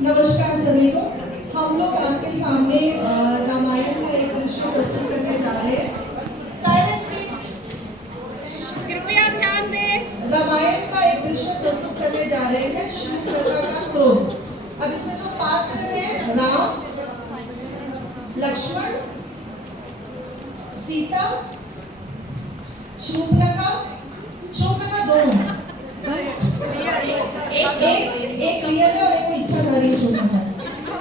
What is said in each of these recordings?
नमस्कार सभी को। हम लोग आपके सामने रामायण का एक दृश्य प्रस्तुत करने जा रहे हैं। Silence please. कृपया ध्यान दें। रामायण का एक दृश्य प्रस्तुत करने जा रहे हैं, शूर्पणखा का क्रोध। अब इसमें जो पात्र हैं, राम, लक्ष्मण, सीता, शूर्पणखा। शूर्पणखा दो हैं, एक रियल है और एक इच्छाधारी शूर्पणखा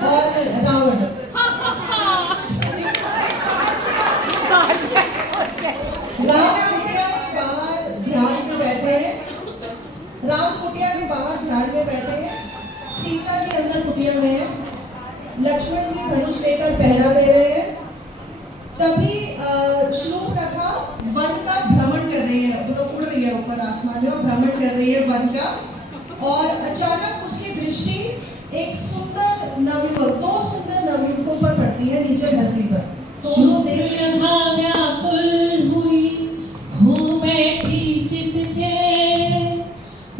और रावण। राम कुटिया में बाहर ध्यान में बैठे हैं। राम कुटिया में बाहर ध्यान में बैठे हैं। सीता जी अंदर कुटिया में है। लक्ष्मण जी धनुष लेकर पहरा दे रहे हैं। तभी शूर्पणखा वन का भ्रमण कर रही है, मतलब उड़ रही है ऊपर आसमान में और भ्रमण कर रही है वन का। और अचानक उसकी दृष्टि एक सुंदर नवयुवक, दो सुंदर नवयुवकों पर पड़ती है, नीचे धरती पर। तो उनको देख के व्याकुल हुई, घूमे थी चित चैन,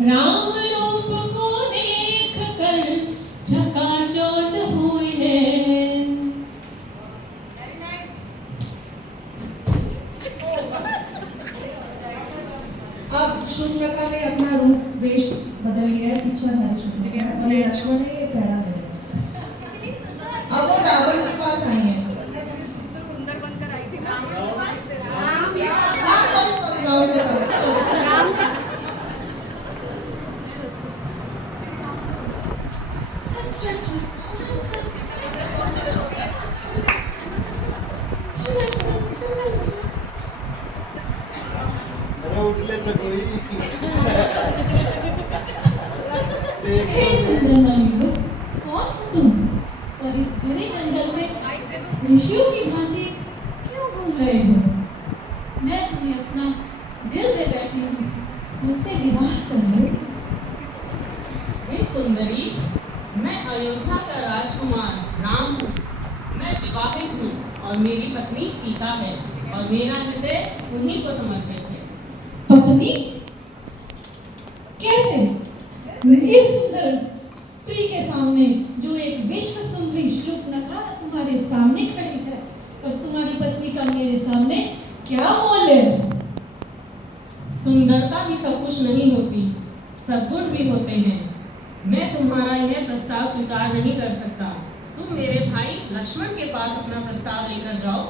राम रूप को देख कर चकाचौंध हुई नैन। अब शूर्पणखा ने अपना रूप वेश बदल लिया है, इच्छाधारी शूर्पणखा, और ये लक्ष्मण है, ये पहरा दे रहे हैं। अब वो रावण के पास आई है। सुंदर बनकर आई थी ना। सॉरी, रावण के पास। हे सुंदर नवयुवक, कौन हो तुम? और इस घने जंगल में ऋषियों की भांति क्यों घूम रहे हो? मैं तुम्हें अपना दिल दे बैठी हूँ, मुझसे विवाह कर लो। हे सुंदरी, मैं अयोध्या का राजकुमार राम हूँ। मैं विवाहित हूँ और मेरी पत्नी सीता है और मेरा हृदय उन्हीं को समर्पित है। पत्नी? कैसे? इस सुंदर स्त्री के सामने जो एक विश्व सुंदरी शूर्पणखा तुम्हारे सामने खड़ी है, और तुम्हारी पत्नी का मेरे सामने क्या मोल है? सुंदरता ही सब कुछ नहीं होती, सद्गुण भी होते हैं। मैं तुम्हारा यह प्रस्ताव स्वीकार नहीं कर सकता। तुम मेरे भाई लक्ष्मण के पास अपना प्रस्ताव लेकर जाओ।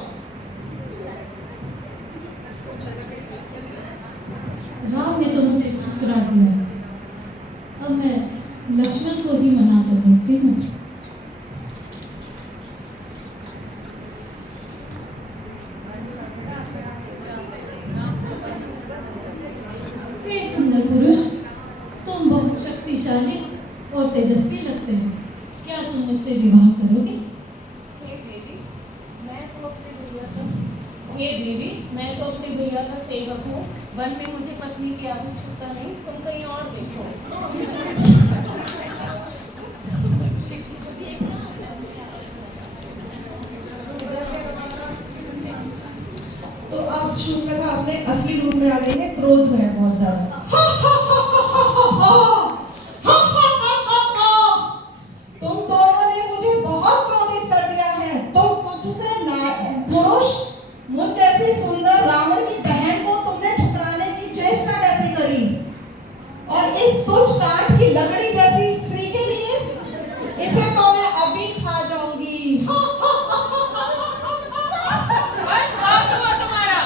राम ने तो मुझे ठुकरा दिया, अब मैं लक्ष्मण को ही मना कर देती हूँ। हे सुंदर पुरुष, तुम बहुत शक्तिशाली और तेजस्वी लगते हैं। क्या तुम मुझसे विवाह करोगे? हे देवी, मैं तो अपनी भैया का सेवक हूँ। वन में मुझे पत्नी की आवश्यकता नहीं, तुम कहीं और देखो। तो अब शूर्पणखा अपने असली रूप में आ गई है, क्रोध में है बहुत ज्यादा। तुम दोनों ने मुझे बहुत क्रोधित कर दिया है। तुम मुझसे पुरुष, मुझ जैसी सुंदर रावण की बहन को तुमने ठुकराने की चेष्टा कैसे करी? और इस तुच्छ काठ की लकड़ी जैसी स्त्री के लिए इसे तो मैं अभी खा जाऊंगी। बस बहुत हुआ तुम्हारा।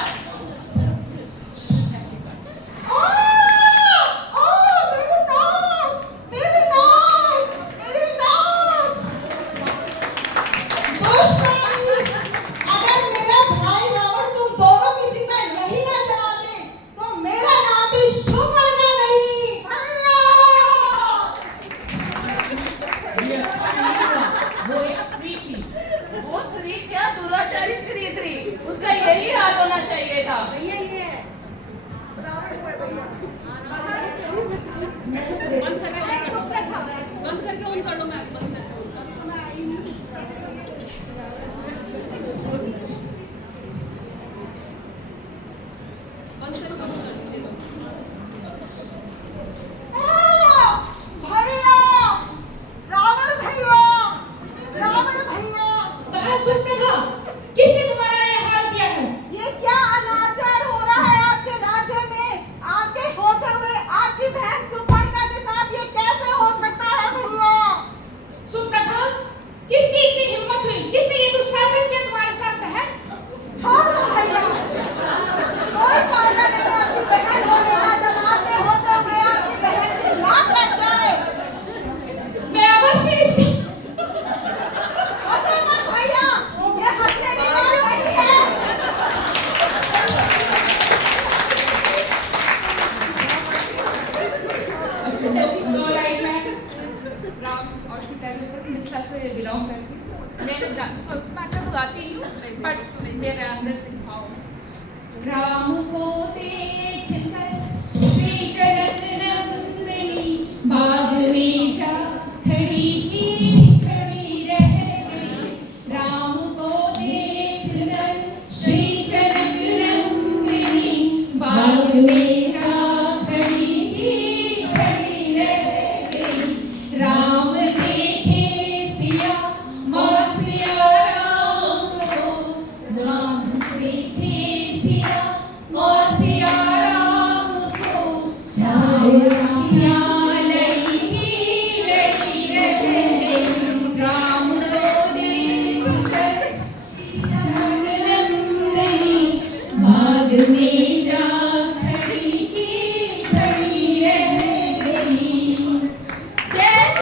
वो एक स्त्री थी। वो स्त्री क्या दुराचारी स्त्री थी, उसका यही हाल होना चाहिए था। भैया ये है। बंद करके ऑन कर दो। मैं बंद करके ऑन कर दो। बंद करके ऑन कर दीजिए। भैया, रावण भैया। अवस्था से बिलोंग करती हूँ, तो मैं उतना अच्छा तो गाती हूँ, बट मेरे अंदर से भाव। राम को देख कर श्री जनक नंदिनी बाग में जा खड़ी की खड़ी रह गई। राम को देख कर श्री जनक नंदिनी बाग में जा खड़ी की खड़ी रह गई। राम देखे सिया माँ सिया राम को, राम देखे सिया माँ सिया राम को, चाहे